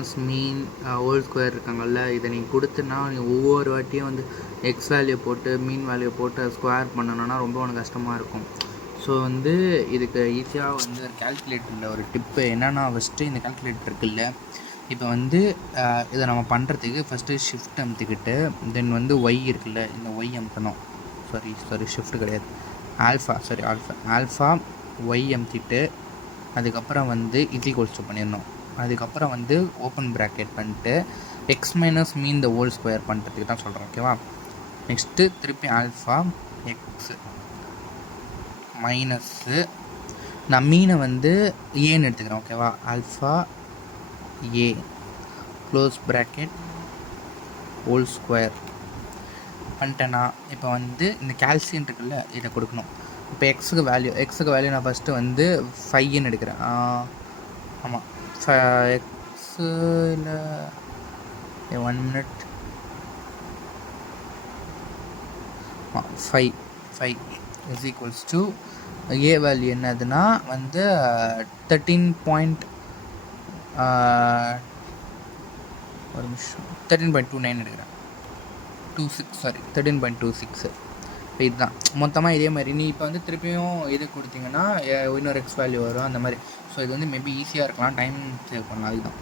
Minus மீன் whole square இருக்காங்கல்ல, இதை நீங்கள் கொடுத்துனா நீ ஒவ்வொரு வாட்டியும் வந்து எக்ஸ் வேல்யூ போட்டு மீன் வேல்யூ போட்டு ஸ்கொயர் பண்ணணுன்னா ரொம்ப உனக்கு கஷ்டமாக இருக்கும். ஸோ வந்து இதுக்கு ஈஸியாக வந்து ஒரு கால்குலேட்டரில் ஒரு டிப்பு என்னென்னா, ஃபஸ்ட்டு இந்த கால்குலேட்டர் இருக்குல்ல, இப்போ வந்து இதை நம்ம பண்ணுறதுக்கு ஃபஸ்ட்டு ஷிஃப்ட் அமுத்திக்கிட்டு தென் வந்து ஒய் இருக்குல்ல, இந்த ஒய் அமுத்தணும். சாரி ஷிஃப்ட் கிடையாது, ஆல்ஃபா ஒய் அமுத்திட்டு அதுக்கப்புறம் வந்து ஈக்குவல்ஸ் பண்ணிடணும். அதுக்கப்புறம் வந்து ஓப்பன் ப்ராக்கெட் பண்ணிட்டு X minus mean the whole square பண்ணுறதுக்கு தான் சொல்கிறேன், ஓகேவா. நெக்ஸ்ட்டு திருப்பி ஆல்ஃபா எக்ஸ் மைனஸ்ஸு நான் மீனை வந்து ஏன்னு எடுத்துக்கிறேன், ஓகேவா. Alpha A close bracket whole square பண்ணிட்டேன்னா இப்போ வந்து இந்த கால்சியம் இருக்குல்ல, இதை கொடுக்கணும். இப்போ எக்ஸுக்கு வேல்யூ நான் ஃபஸ்ட்டு வந்து 5ன்னு எடுக்கிறேன். ஆமாம், எக்ஸு இல்லை 1 minute 5 is equals to A value என்னதுன்னா வந்து 13.29 எடுக்கிறேன். 13.26. இப்போ இதுதான் மொத்தமாக இதே மாதிரி. நீ இப்போ வந்து திருப்பியும் இது கொடுத்தீங்கன்னா இன்னொரு எக்ஸ் வேல்யூ வரும் அந்த மாதிரி. ஸோ இது வந்து மேபி ஈஸியாக இருக்கலாம், டைம் சேவ் பண்ணலாம், அதுதான்.